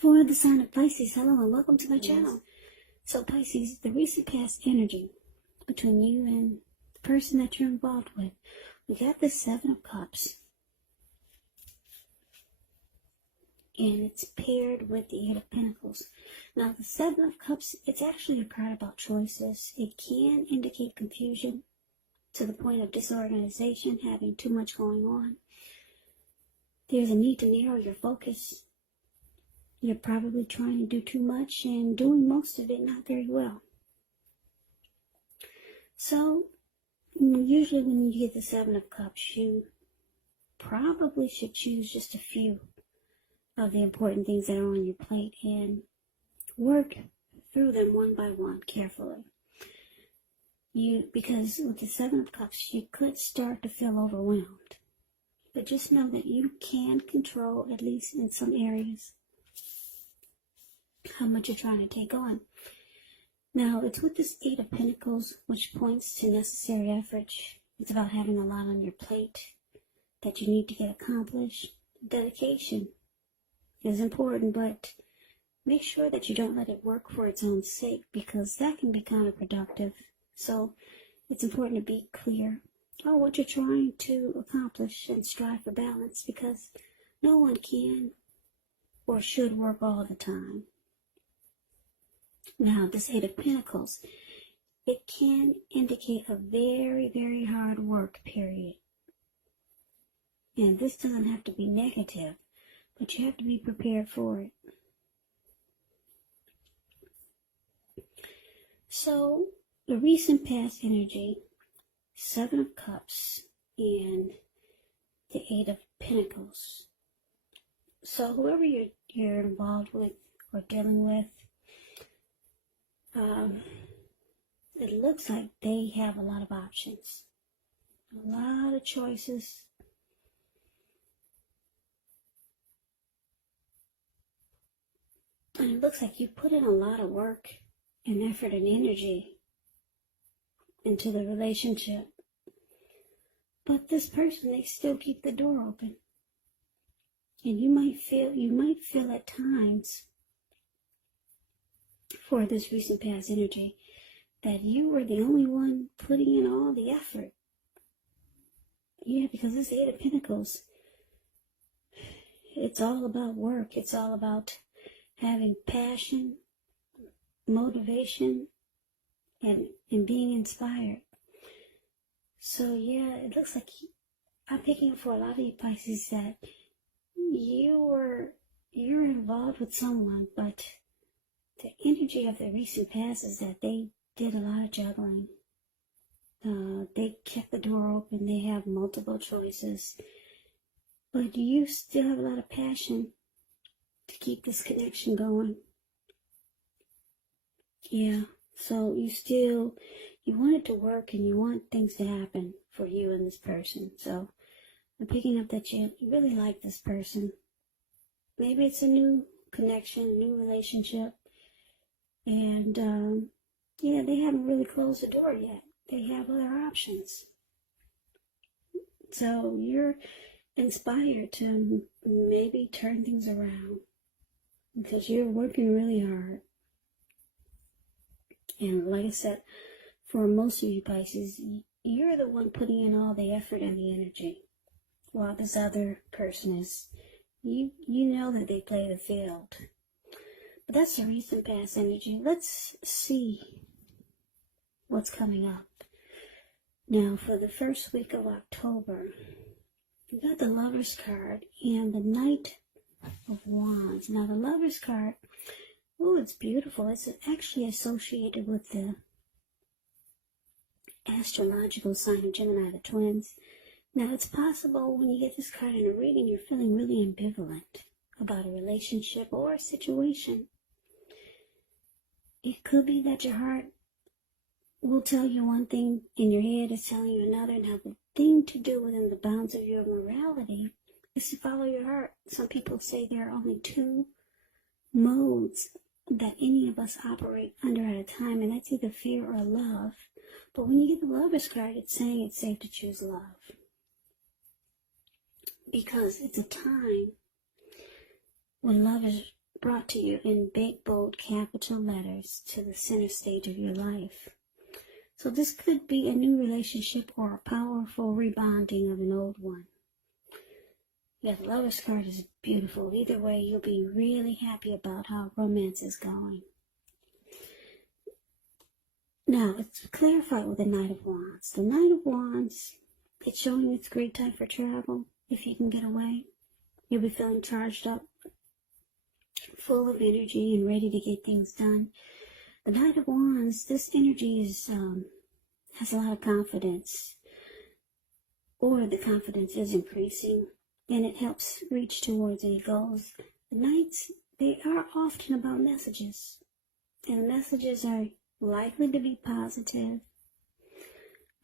For the sign of Pisces, hello and welcome to my channel. So Pisces, the recent past energy between you and the person that you're involved with. We got the Seven of Cups. And it's paired with the Eight of Pentacles. Now the Seven of Cups, it's actually a card about choices. It can indicate confusion to the point of disorganization, having too much going on. There's a need to narrow your focus. You're probably trying to do too much and doing most of it not very well. So, usually when you get the Seven of Cups, you probably should choose just a few of the important things that are on your plate and work through them one by one carefully. Because with the Seven of Cups, you could start to feel overwhelmed. But just know that you can control, at least in some areas, how much you're trying to take on. Now, it's with this Eight of Pentacles, which points to necessary effort. It's about having a lot on your plate that you need to get accomplished. Dedication is important, but make sure that you don't let it work for its own sake, because that can be counterproductive. So it's important to be clear on what you're trying to accomplish and strive for balance, because no one can or should work all the time. Now, this Eight of Pentacles, it can indicate a very, very hard work period. And this doesn't have to be negative, but you have to be prepared for it. So, the recent past energy, Seven of Cups, and the Eight of Pentacles. So, whoever you're involved with or dealing with, it looks like they have a lot of options, a lot of choices. And it looks like you put in a lot of work and effort and energy into the relationship. But this person, they still keep the door open. And you might feel at times, for this recent past energy, that you were the only one putting in all the effort. Yeah, because this Eight of Pentacles, it's all about work. It's all about having passion, motivation, and being inspired. So yeah, it looks like I'm picking up for a lot of you Pisces that you're involved with someone, but the energy of the recent past is that they did a lot of juggling. They kept the door open. They have multiple choices. But you still have a lot of passion to keep this connection going. Yeah, so you want it to work and you want things to happen for you and this person. So I'm picking up that you really like this person. Maybe it's a new connection, a new relationship. And, yeah, they haven't really closed the door yet. They have other options. So you're inspired to maybe turn things around because you're working really hard. And like I said, for most of you Pisces, you're the one putting in all the effort and the energy, while this other person is, you know that they play the field. But that's the recent past energy. Let's see what's coming up. Now, for the first week of October, we got the Lover's card and the Knight of Wands. Now, the Lover's card, oh, it's beautiful. It's actually associated with the astrological sign of Gemini, the twins. Now, it's possible when you get this card in a reading, you're feeling really ambivalent about a relationship or a situation. It could be that your heart will tell you one thing and your head is telling you another. Now, the thing to do within the bounds of your morality is to follow your heart. Some people say there are only two modes that any of us operate under at a time, and that's either fear or love. But when you get the Lover's card, it's saying it's safe to choose love, because it's a time when love is brought to you in big, bold, capital letters to the center stage of your life. So this could be a new relationship or a powerful rebonding of an old one. Yeah, the Lover's card is beautiful. Either way, you'll be really happy about how romance is going. Now, it's clarified with the Knight of Wands. The Knight of Wands, it's showing it's a great time for travel. If you can get away, you'll be feeling charged up, full of energy and ready to get things done. The Knight of Wands, this energy is has a lot of confidence, or the confidence is increasing, and it helps reach towards any goals. The Knights, they are often about messages, and the messages are likely to be positive.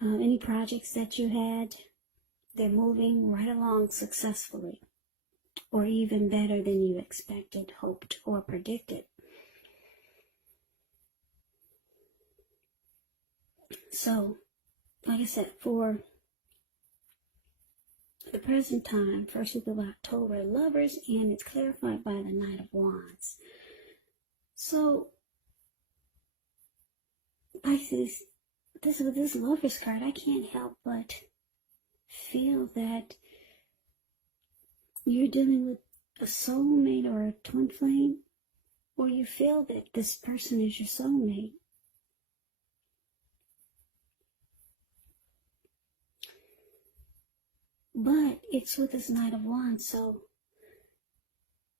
Any projects that you had, they're moving right along successfully, or even better than you expected, hoped, or predicted. So, like I said, for the present time, first week of October, Lovers, and it's clarified by the Knight of Wands. So, Pisces, with this Lovers card, I can't help but feel that you're dealing with a soulmate or a twin flame, or you feel that this person is your soulmate. But it's with this Knight of Wands, so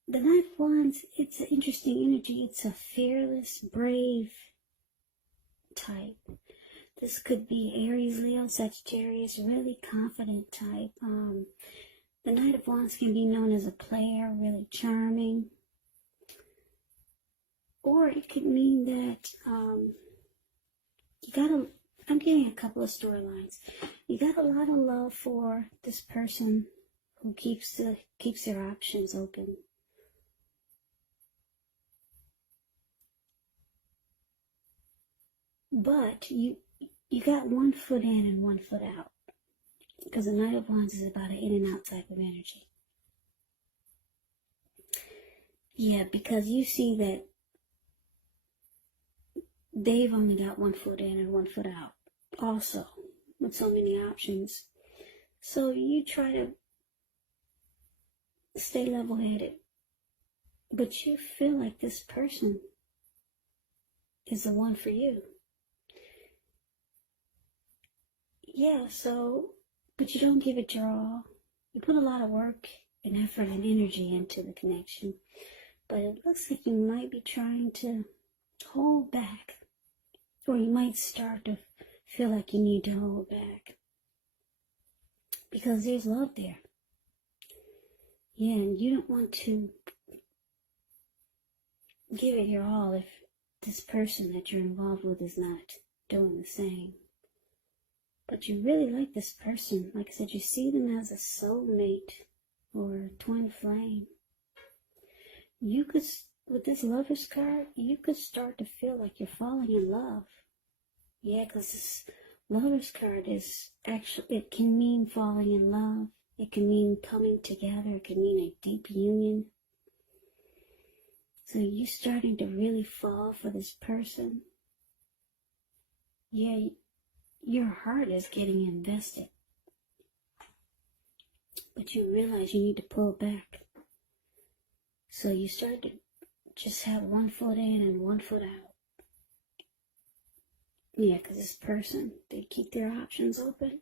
the Knight of Wands, it's an interesting energy. It's a fearless, brave type. This could be Aries, Leo, Sagittarius, really confident type. The Knight of Wands can be known as a player, really charming. Or it could mean that I'm getting a couple of storylines. You got a lot of love for this person who keeps their options open. But you got one foot in and one foot out. Because the Knight of Wands is about an in and out type of energy. Yeah, because you see that they've only got one foot in and one foot out. Also, with so many options. So you try to stay level-headed. But you feel like this person is the one for you. Yeah, so, but you don't give it your all. You put a lot of work and effort and energy into the connection. But it looks like you might be trying to hold back. Or you might start to feel like you need to hold back. Because there's love there. Yeah, and you don't want to give it your all if this person that you're involved with is not doing the same. But you really like this person. Like I said, you see them as a soulmate or a twin flame. You could, with this Lover's card, you could start to feel like you're falling in love. Yeah, because this Lover's card is actually, it can mean falling in love. It can mean coming together. It can mean a deep union. So you're starting to really fall for this person. Yeah, your heart is getting invested. But you realize you need to pull back. So you start to just have one foot in and one foot out. Yeah, because this person, they keep their options open.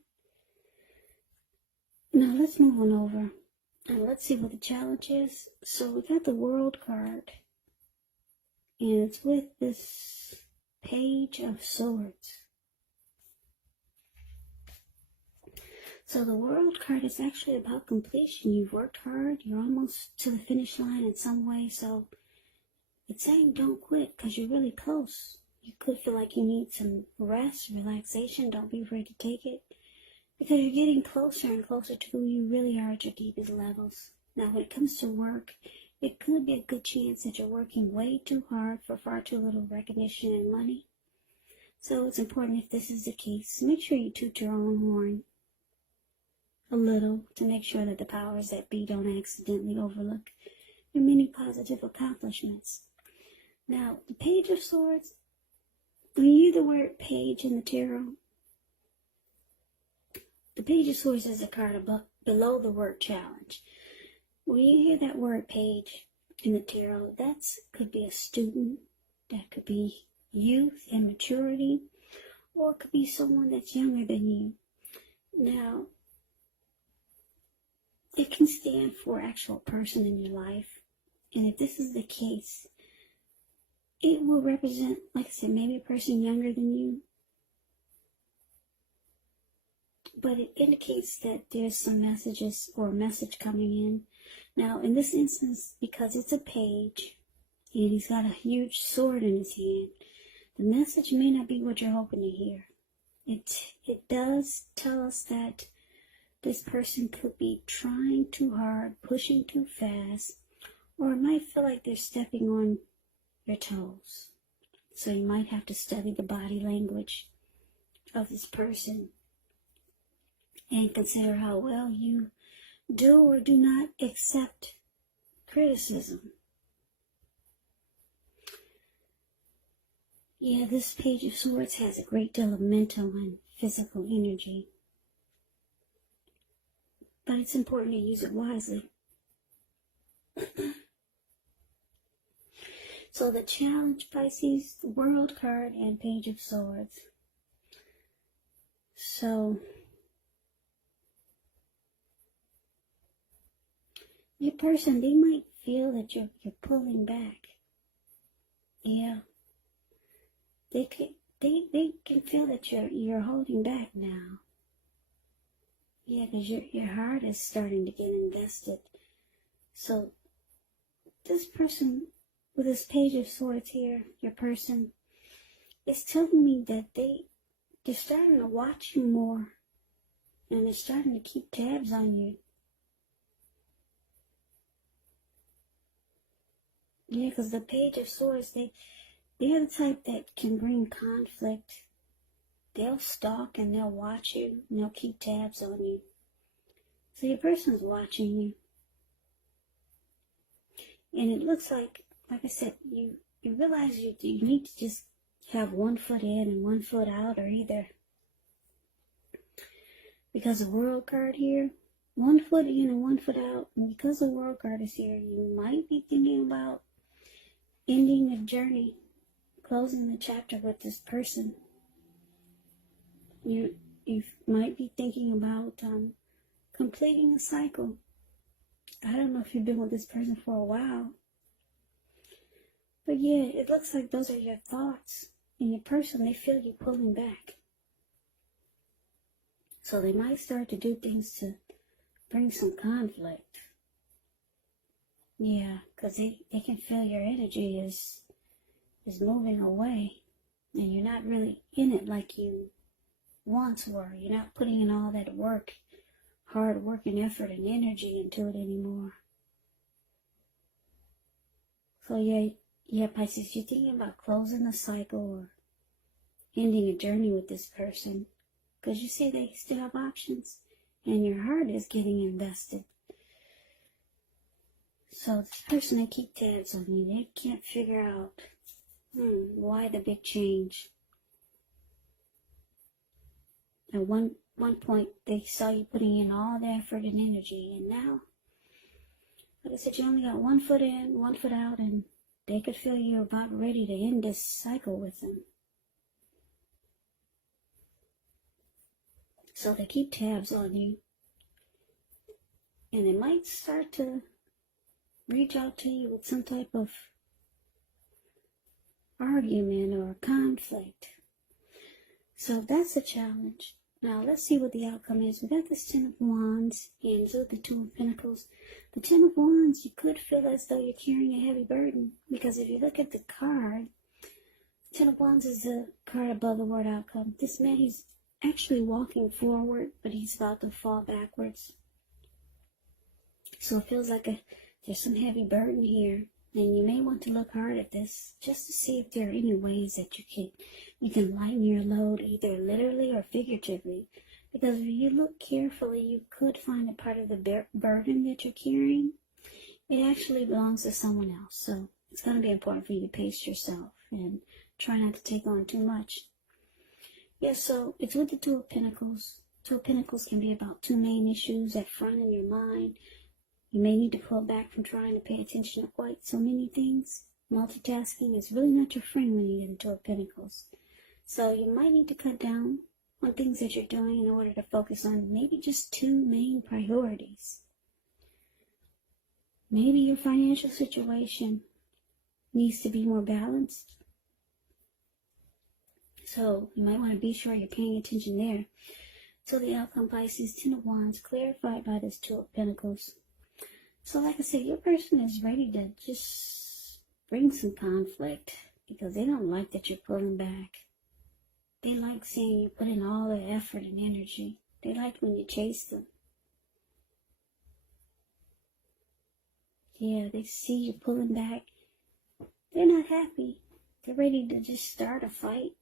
Now let's move on over. And let's see what the challenge is. So we got the World card. And it's with this Page of Swords. So the World card is actually about completion. You've worked hard. You're almost to the finish line in some way. So it's saying don't quit because you're really close. You could feel like you need some rest, relaxation. Don't be afraid to take it. Because you're getting closer and closer to who you really are at your deepest levels. Now when it comes to work, it could be a good chance that you're working way too hard for far too little recognition and money. So it's important, if this is the case, make sure you toot your own horn a little to make sure that the powers that be don't accidentally overlook and many positive accomplishments. Now, the Page of Swords, when you hear the word page in the tarot, the Page of Swords is a card above, below the word challenge. When you hear that word page in the tarot, that could be a student, that could be youth and maturity, or it could be someone that's younger than you. Now, it can stand for actual person in your life. And if this is the case, it will represent, like I said, maybe a person younger than you. But it indicates that there's some messages or a message coming in. Now, in this instance, because it's a page, and he's got a huge sword in his hand, the message may not be what you're hoping to hear. It does tell us that this person could be trying too hard, pushing too fast, or it might feel like they're stepping on your toes. So you might have to study the body language of this person and consider how well you do or do not accept criticism. Yeah, this Page of Swords has a great deal of mental and physical energy, but it's important to use it wisely. So the challenge, Pisces, the World card, and Page of Swords. So your person, they might feel that you're pulling back. Yeah. They can feel that you're holding back now. Yeah, because your heart is starting to get invested. So this person with this Page of Swords here, your person, is telling me that they're starting to watch you more, and they're starting to keep tabs on you. Yeah, because the Page of Swords, they're the type that can bring conflict. They'll stalk and they'll watch you, and they'll keep tabs on you. So your person's watching you. And it looks like I said, you realize you need to just have 1 foot in and 1 foot out, or either, because the World card here, 1 foot in and 1 foot out, and because the World card is here, you might be thinking about ending a journey, closing the chapter with this person. You might be thinking about completing a cycle. I don't know if you've been with this person for a while, but yeah, it looks like those are your thoughts. And your person, they feel you pulling back. So they might start to do things to bring some conflict. Yeah, because they can feel your energy is moving away. And you're not really in it like you once were. You're not putting in all that work, hard work and effort and energy into it anymore. So yeah, Pisces, you're thinking about closing a cycle or ending a journey with this person, because you see they still have options, and your heart is getting invested. So this person, they keep tabs on you. They can't figure out why the big change. At one point, they saw you putting in all the effort and energy, and now, like I said, you only got 1 foot in, 1 foot out, and they could feel you're about ready to end this cycle with them. So they keep tabs on you, and they might start to reach out to you with some type of argument or conflict. So that's a challenge. Now let's see what the outcome is. We got this 10 of Wands and the 2 of Pentacles. The 10 of Wands, you could feel as though you're carrying a heavy burden, because if you look at the card, 10 of Wands is the card above the word outcome. This man, he's actually walking forward, but he's about to fall backwards. So it feels like there's some heavy burden here, and you may want to look hard at this just to see if there are any ways that you can lighten your load, either literally or figuratively. Because if you look carefully, you could find a part of the burden that you're carrying it actually belongs to someone else. So it's going to be important for you to pace yourself and try not to take on too much. Yeah, so it's with the Two of Pentacles. Two of Pentacles can be about two main issues at front in your mind. You may need to pull back from trying to pay attention to quite so many things. Multitasking is really not your friend when you get into Two of Pentacles. So you might need to cut down on things that you're doing in order to focus on maybe just two main priorities. Maybe your financial situation needs to be more balanced. So you might want to be sure you're paying attention there. So the outcome, Pisces, 10 of Wands, clarified by this Two of Pentacles. So like I said, your person is ready to just bring some conflict because they don't like that you're pulling back. They like seeing you put in all the effort and energy. They like when you chase them. Yeah, they see you pulling back. They're not happy. They're ready to just start a fight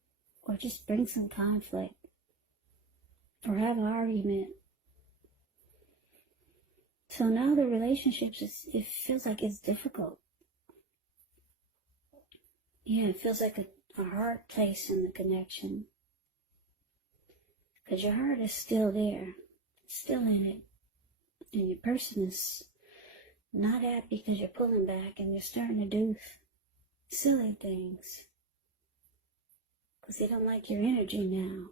or just bring some conflict or have an argument. So now the relationships, it feels like it's difficult. Yeah, it feels like a hard place in the connection. Because your heart is still there, still in it. And your person is not happy because you're pulling back and you're starting to do silly things. Because they don't like your energy now.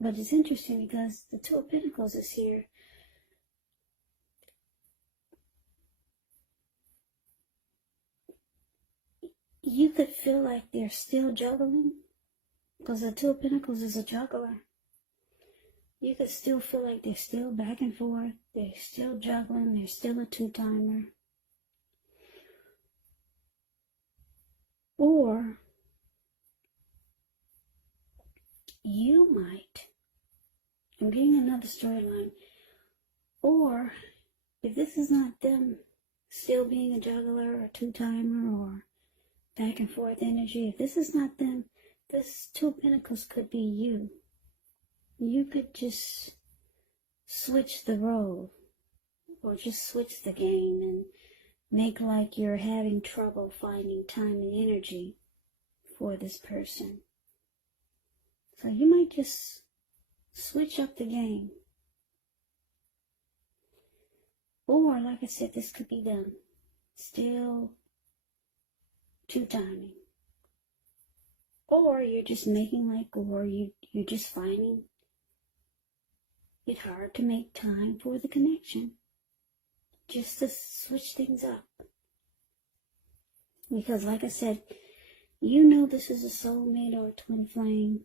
But it's interesting because the Two of Pentacles is here. You could feel like they're still juggling. Because the Two of Pentacles is a juggler. You could still feel like they're still back and forth. They're still juggling. They're still a two-timer. Or you might, I'm getting another storyline, or if this is not them still being a juggler or two-timer or back and forth energy, if this is not them, this Two of Pentacles could be you. You could just switch the role or just switch the game and make like you're having trouble finding time and energy for this person. So you might just switch up the game. Or, like I said, this could be them still two-timing. Or you're just making like, or you're just finding it hard to make time for the connection. Just to switch things up. Because like I said, you know this is a soulmate or a twin flame.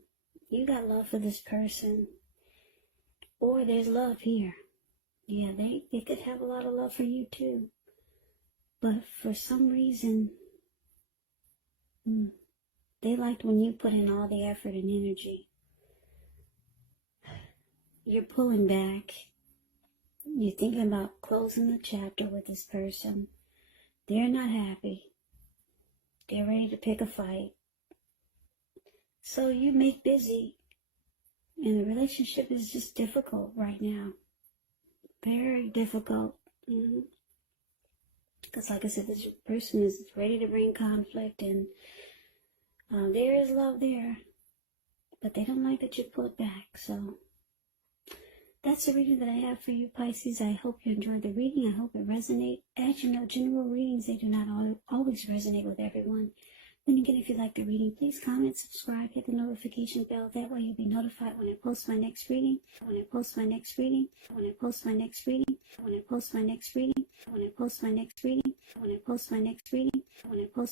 You got love for this person. Or there's love here. Yeah, they could have a lot of love for you too. But for some reason, they liked when you put in all the effort and energy. You're pulling back. You're thinking about closing the chapter with this person. They're not happy. They're ready to pick a fight. So you make busy. And the relationship is just difficult right now. Very difficult. Because like I said, this person is ready to bring conflict. And there is love there. But they don't like that you pull it back. So that's the reading that I have for you, Pisces. I hope you enjoyed the reading. I hope it resonates. As you know, general readings, they do not always resonate with everyone. Then again, if you like the reading, please comment, subscribe, hit the notification bell. That way you'll be notified when I post my next reading, when I post my next reading, when I post my next reading, when I post my next reading, when I post my next reading, when I post my next reading, when I post